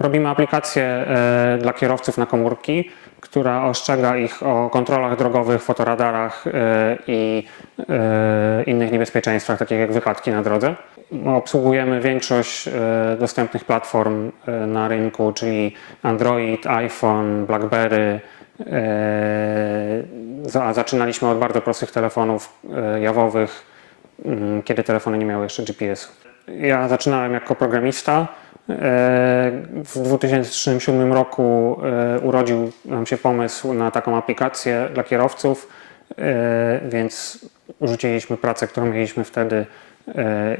Robimy aplikację e, dla kierowców na komórki, która ostrzega ich o kontrolach drogowych, fotoradarach e, i e, innych niebezpieczeństwach, takich jak wypadki na drodze. Obsługujemy większość dostępnych platform na rynku, czyli Android, iPhone, BlackBerry. za- Zaczynaliśmy od bardzo prostych telefonów jawowych, kiedy telefony nie miały jeszcze GPS. Ja zaczynałem jako programista. E, W 2007 roku e, urodził nam się pomysł na taką aplikację dla kierowców, e, więc rzuciliśmy pracę, którą mieliśmy wtedy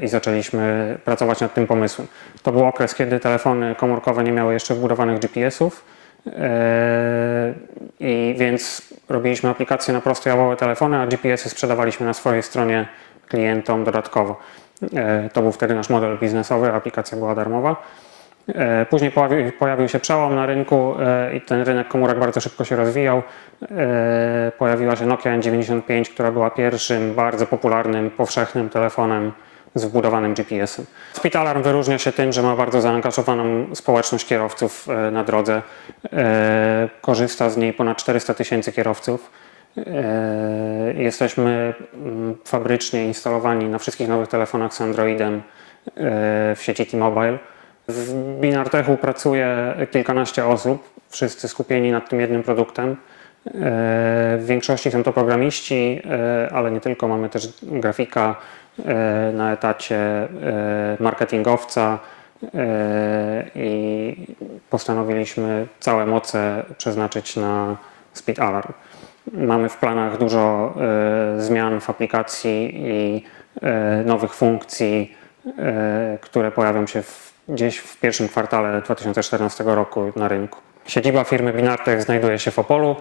i zaczęliśmy pracować nad tym pomysłem. To był okres, kiedy telefony komórkowe nie miały jeszcze wbudowanych GPS-ów. I więc robiliśmy aplikacje na proste jawowe telefony, a GPS-y sprzedawaliśmy na swojej stronie klientom dodatkowo. To był wtedy nasz model biznesowy, aplikacja była darmowa. E, Później pojawił, się przełom na rynku e, i ten rynek komórek bardzo szybko się rozwijał. E, Pojawiła się Nokia N95, która była pierwszym bardzo popularnym, powszechnym telefonem z wbudowanym GPS-em. Speed Alarm wyróżnia się tym, że ma bardzo zaangażowaną społeczność kierowców na drodze. Korzysta z niej ponad 400 tysięcy kierowców. Jesteśmy mm, fabrycznie instalowani na wszystkich nowych telefonach z Androidem w sieci T-Mobile. W Binartechu pracuje kilkanaście osób, wszyscy skupieni nad tym jednym produktem. E, W większości są to programiści, e, ale nie tylko. Mamy też grafika e, na etacie, marketingowca i postanowiliśmy całe moce przeznaczyć na Speed Alarm. Mamy w planach dużo zmian w aplikacji i nowych funkcji, które pojawią się w, gdzieś w pierwszym kwartale 2014 roku na rynku. Siedziba firmy Binartech znajduje się w Opolu.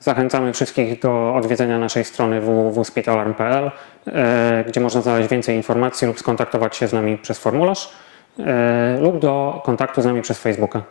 Zachęcamy wszystkich do odwiedzenia naszej strony www.speedalarm.pl, e, gdzie można znaleźć więcej informacji lub skontaktować się z nami przez formularz e, lub do kontaktu z nami przez Facebooka.